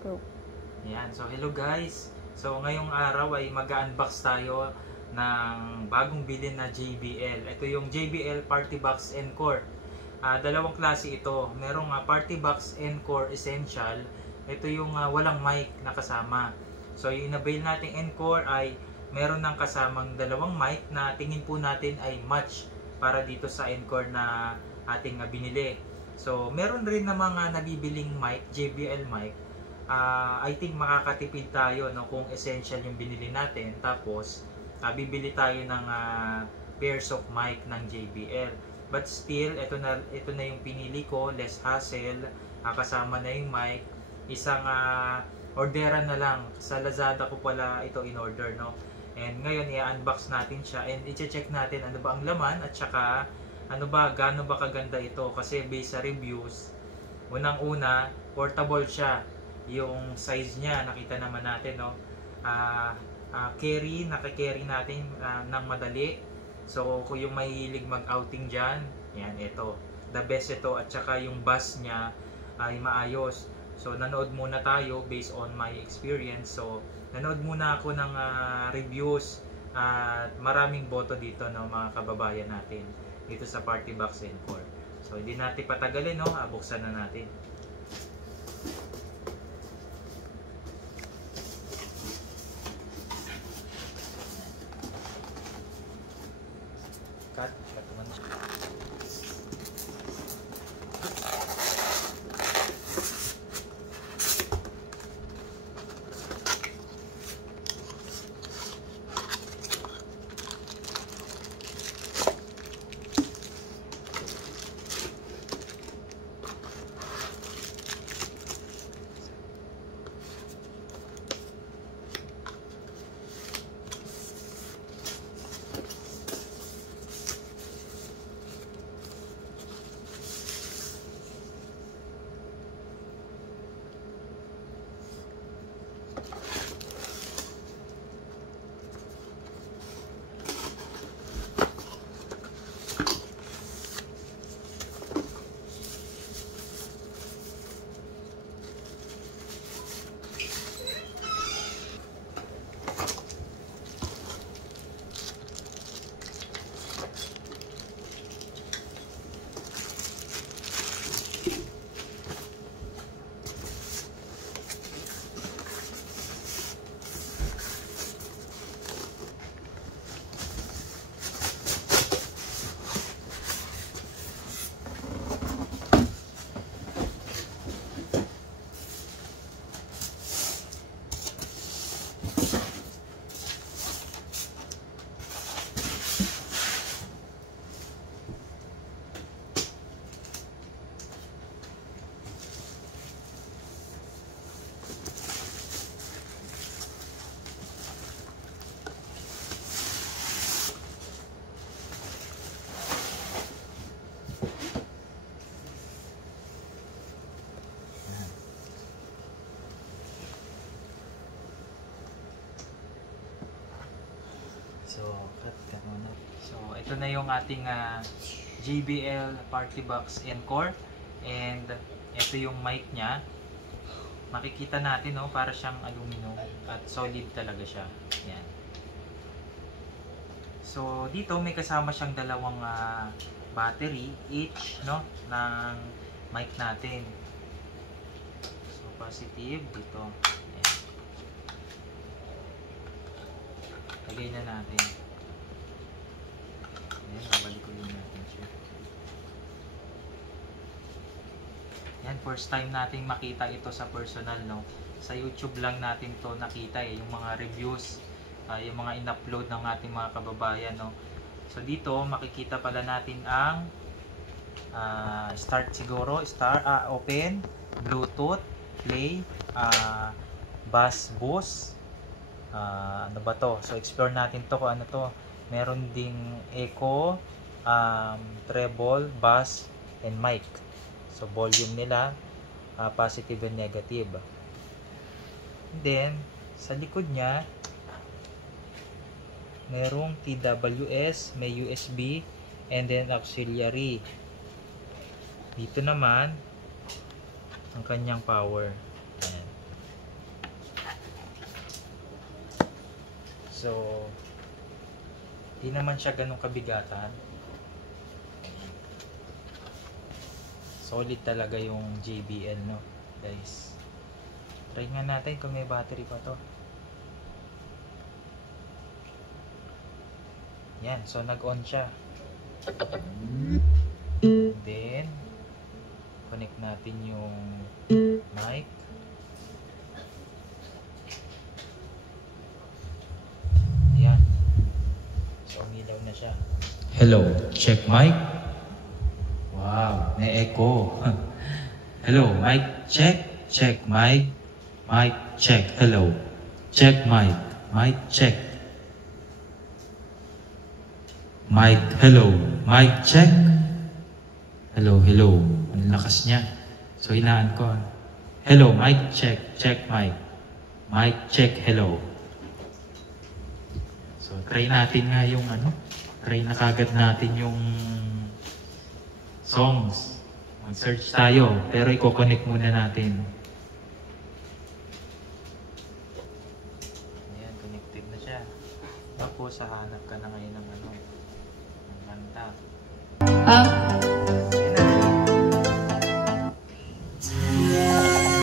Go. Yan. So, hello guys. So, ngayong araw ay mag-unbox tayo ng bagong bilhin na JBL. Ito yung JBL Party Box Encore. Dalawang klase ito. Merong Party Box Encore Essential. Ito yung walang mic na kasama. So, yung inabail nating Encore ay meron ng kasamang dalawang mic na tingin po natin ay match para dito sa Encore na ating binili. So, meron rin na mga nabibiling mic, JBL mic. I think makakatipid tayo no, kung essential yung binili natin. Tapos, bibili tayo ng pairs of mic ng JBL. But still, ito na yung pinili ko, less hassle, kasama na yung mic. Isang orderan na lang. Sa Lazada ko pala ito in order, no. And ngayon i-unbox natin siya and i-check natin ano ba ang laman at saka gaano ba kaganda ito kasi based sa reviews, unang-una, portable siya. Yung size niya, nakita naman natin, no? Nakakarry natin ng madali. So, kung yung mahilig mag-outing dyan, yan, ito. The best ito. At saka yung bus niya ay maayos. So, nanood muna tayo based on my experience. So, nanood muna ako ng reviews at maraming boto dito, no, mga kababayan natin dito sa Party Box Encore. So, hindi natin patagalin, no? Buksan na natin. Cut naman. So, ito na yung ating JBL Party Box Encore. And ito yung mic niya. Makikita natin, no, para siyang aluminum at solid talaga siya. Yan. So, dito may kasama siyang dalawang battery each, no, ng mic natin. So, positive dito. Yan. Lagay na natin. Ayan, babalikulin natin siya. Yan, first time nating makita ito sa personal, no. Sa YouTube lang natin to nakita yung mga reviews, yung mga in-upload ng ating mga kababayan, no. So dito makikita pala natin ang start siguro, open, Bluetooth, play, bass boost, ano ba to? So explore natin to kung ano to. Meron ding echo, treble, bass, and mic. So volume nila, positive and negative. And then, sa likod niya, merong TWS, may USB, and then auxiliary. Dito naman, ang kanyang power. Ayan. So, di naman siya ganun kabigatan. Solid talaga yung JBL, no, guys. Try nga natin kung may battery pa to. Yan, so nag-on siya. Then, connect natin yung mic. Ayan. So, umilaw na siya. Hello, check mic. Wow, na-echo. Hello, mic check. Check mic. Mic check. Hello. Check mic. Mic check. Mic, hello. Mic check. Hello, hello. Ang lakas niya. So, hinaan ko. Hello, mic check. Check mic. Mic check, hello. So, try natin nga yung ano. Try na kagad natin yung songs. Mag-search tayo. Pero i-connect muna natin. Ayan, connected na siya. Tapos, hahanap ka na ngayon ng ano.